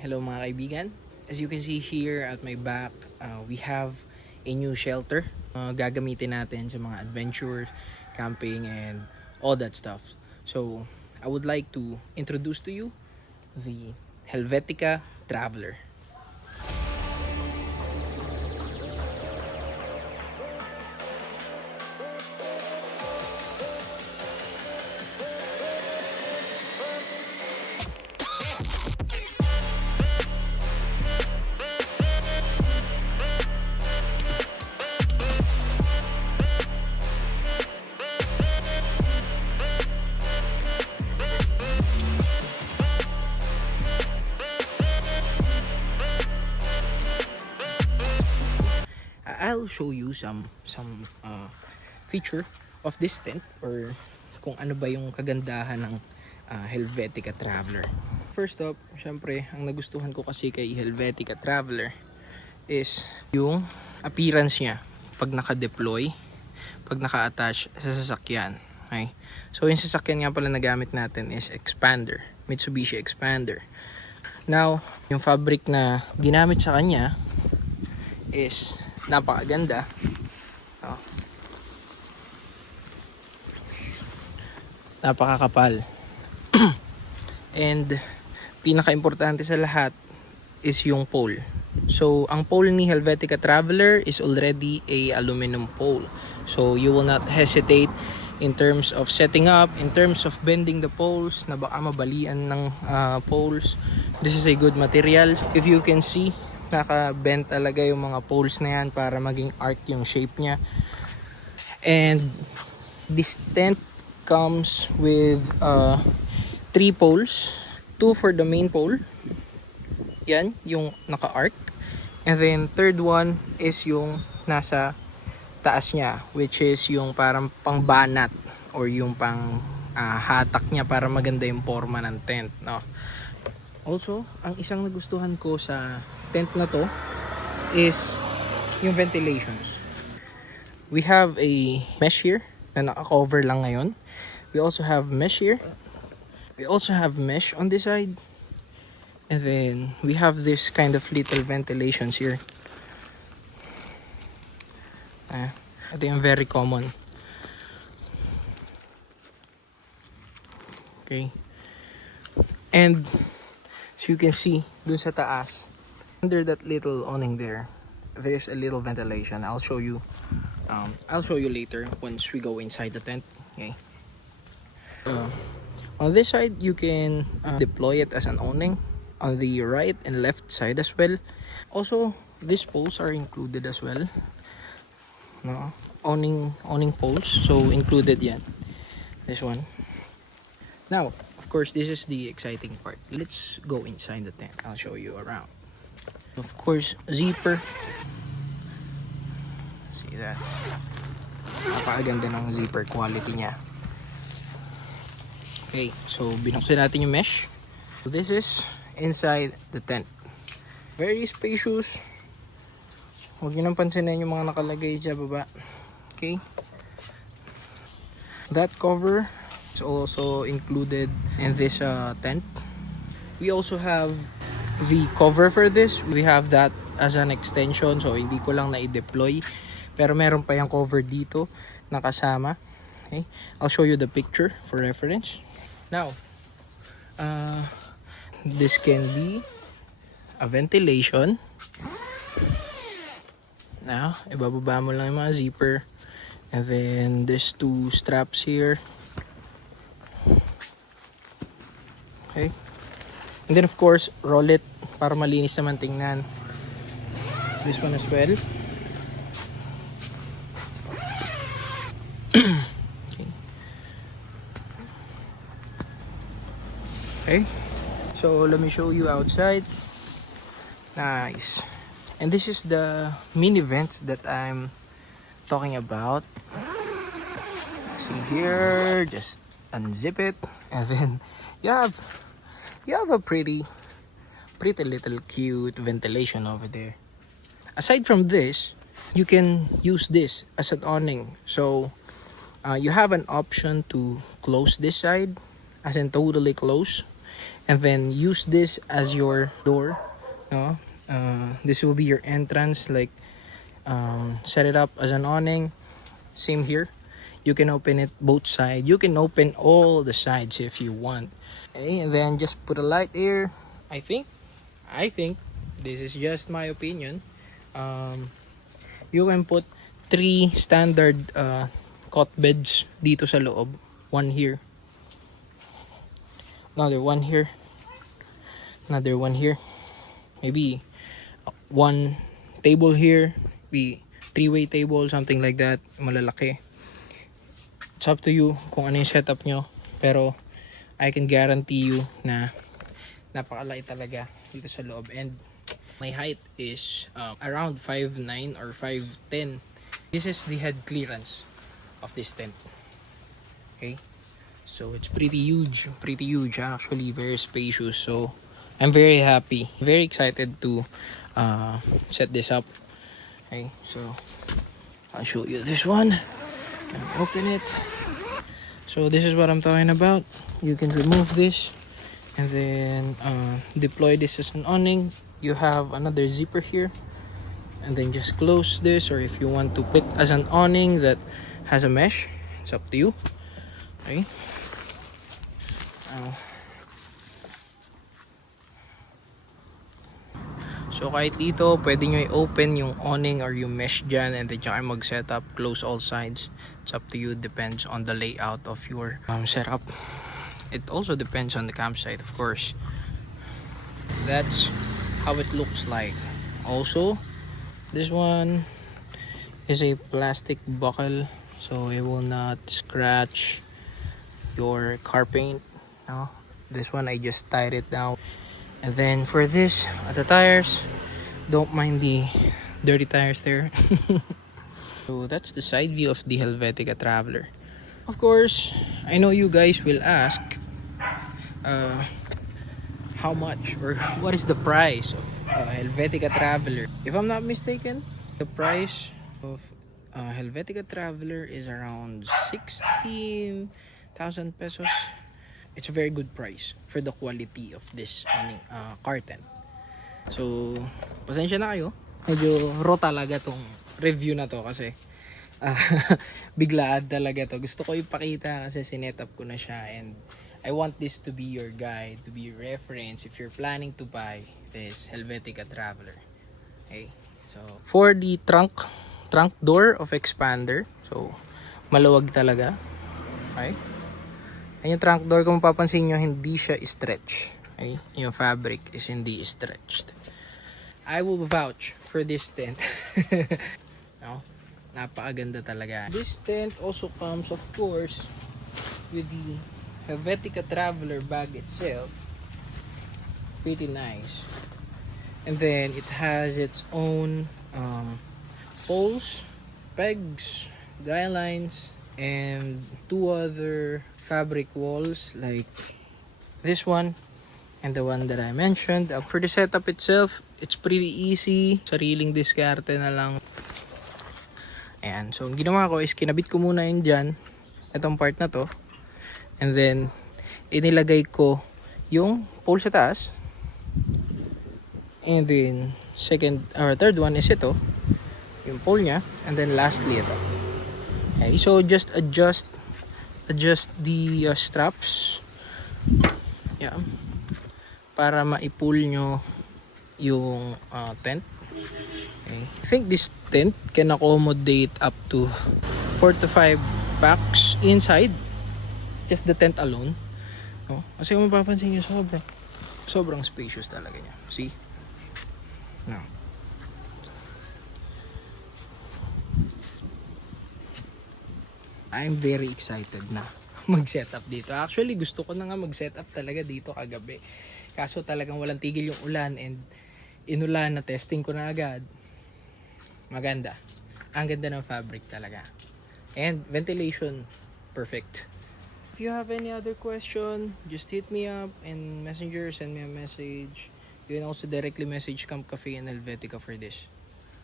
Hello mga kaibigan. As you can see here at my back, we have a new shelter. Gagamitin natin sa mga adventure, camping, and all that stuff. So, I would like to introduce to you the Helvetica Traveler. I'll show you some feature of this tent, or kung ano ba yung kagandahan ng Helvetica Traveler. First up, syempre, ang nagustuhan ko kasi kay Helvetica Traveler is yung appearance niya pag naka-deploy, pag naka-attach sa sasakyan. Okay? So yung sasakyan nga pala na gamit natin is Expander, Mitsubishi Expander. Now, yung fabric na ginamit sa kanya is napakaganda. Oh. Napakakapal. And pinaka-importante sa lahat is yung pole. So, ang pole ni Helvetica Traveler is already a aluminum pole. So, you will not hesitate in terms of setting up, in terms of bending the poles, na baka mabalian ng poles. This is a good material. If you can see, naka-bend talaga yung mga poles na yan para maging arc yung shape niya. And this tent comes with 3 poles, 2 for the main pole, yan yung naka-arc, and then third one is yung nasa taas niya, which is yung parang pangbanat or yung pang hatak niya para maganda yung forma ng tent, no? Also, ang isang nagustuhan ko sa tent na to is yung ventilations. We have a mesh here na naka-cover lang ngayon. We also have mesh here. We also have mesh on this side. And then we have this kind of little ventilations here. Ito yung very common. Okay. And as you can see, dun sa taas, under that little awning there, there's a little ventilation. I'll show you later once we go inside the tent. Okay. On this side, you can deploy it as an awning. On the right and left side as well. Also, these poles are included as well. No, awning poles, so included yan. This one. Now, of course, this is the exciting part. Let's go inside the tent. I'll show you around. Of course, zipper. See that? Napakaganda ng zipper quality niya. Okay, so binuksan natin yung mesh. So this is inside the tent. Very spacious. Huwag nyo nang pansinin yung mga nakalagay dyan baba. Okay. That cover is also included in this tent. We also have the cover for this. We have that as an extension, so hindi ko lang na-deploy, pero meron pa yung cover dito nakasama. Okay, I'll show you the picture for reference. Now, this can be a ventilation. Now, ibababa mo lang yung mga zipper, and then there's 2 straps here. Okay. And then of course, roll it para malinis naman tingnan. This one as well. Okay. So let me show you outside. Nice. And this is the mini vent that I'm talking about. See here, just unzip it, and then you have a pretty little cute ventilation over there. Aside from this, you can use this as an awning. So you have an option to close this side, as in totally close, and then use this as your door. No? This will be your entrance, like set it up as an awning. Same here. You can open it both sides. You can open all the sides if you want. Okay, and then just put a light here. I think this is just my opinion. You can put 3 standard cot beds dito sa loob. One here. Another one here. Another one here. Maybe one table here. Maybe 3-way table, something like that. Malalaki. It's up to you kung ano yung setup nyo. Pero I can guarantee you na napakalaki talaga dito sa loob. And my height is around 5'9 or 5'10. This is the head clearance of this tent. Okay, so it's pretty huge actually, very spacious. So I'm very happy, very excited to set this up. Okay, so I'll show you this one and open it. So this is what I'm talking about. You can remove this and then deploy this as an awning. You have another zipper here, and then just close this, or if you want to put as an awning that has a mesh, it's up to you. Okay. So kahit dito, pwede nyo i-open yung awning or yung mesh dyan, and then kayo mag-setup, close all sides. It's up to you, depends on the layout of your setup. It also depends on the campsite, of course. That's how it looks like. Also, this one is a plastic buckle, so it will not scratch your car paint. No? This one I just tied it down. And then for this, the tires, don't mind the dirty tires there. So that's the side view of the Helvetica Traveler. Of course, I know you guys will ask how much or what is the price of Helvetica Traveler. If I'm not mistaken, the price of Helvetica Traveler is around 16,000 pesos. It's a very good price for the quality of this car tent. So, pasensya na kayo. Medyo raw talaga tong review na to kasi biglaan talaga to. Gusto ko ipakita kasi sinet up ko na siya, and I want this to be your guide, to be your reference if you're planning to buy this Helvetica Traveler. Okay. So, for the trunk door of expander, so maluwag talaga. Okay. Yung trunk door, kung mapapansin nyo, hindi siya stretch. Okay? Yung fabric is hindi stretched. I will vouch for this tent. No? Napakaganda talaga. This tent also comes, of course, with the Helvetica Traveler bag itself. Pretty nice. And then it has its own poles, pegs, guy lines, and 2 other fabric walls like this one and the one that I mentioned. For the setup itself, it's pretty easy. Sariling diskarte na lang. Ayan. So, ang ginawa ko is kinabit ko muna yun dyan, itong part na to. And then, inilagay ko yung pole sa taas. And then, third one is ito, yung pole nya. And then, lastly, ito. Okay, so just adjust the straps, yeah, para ma-pull nyo yung tent. Okay. I think this tent can accommodate up to 4 to 5 packs inside, just the tent alone. No? Kasi kung mapapansin nyo, sobrang spacious talaga niya. See? No. I'm very excited na mag-setup dito. Actually, gusto ko na nga mag-setup talaga dito kagabi. Kaso talagang walang tigil yung ulan, and inulan na, testing ko na agad. Maganda. Ang ganda ng fabric talaga. And ventilation, perfect. If you have any other question, just hit me up in Messenger, send me a message. You can also directly message Camp Cafe and Helvetica for this.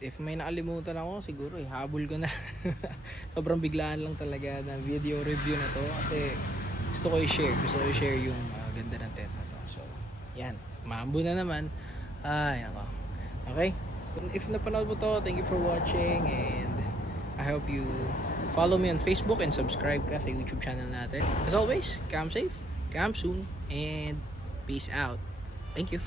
If may nakalimutan ako, siguro habol ko na. Sobrang biglaan lang talaga ng video review na to kasi gusto ko i-share yung ganda ng tent na to. So Yan, mambo na naman. Ay, nako. Okay? If napanood mo to, thank you for watching and I hope you follow me on Facebook and subscribe ka sa YouTube channel natin. As always, camp safe, camp soon, and peace out. Thank you.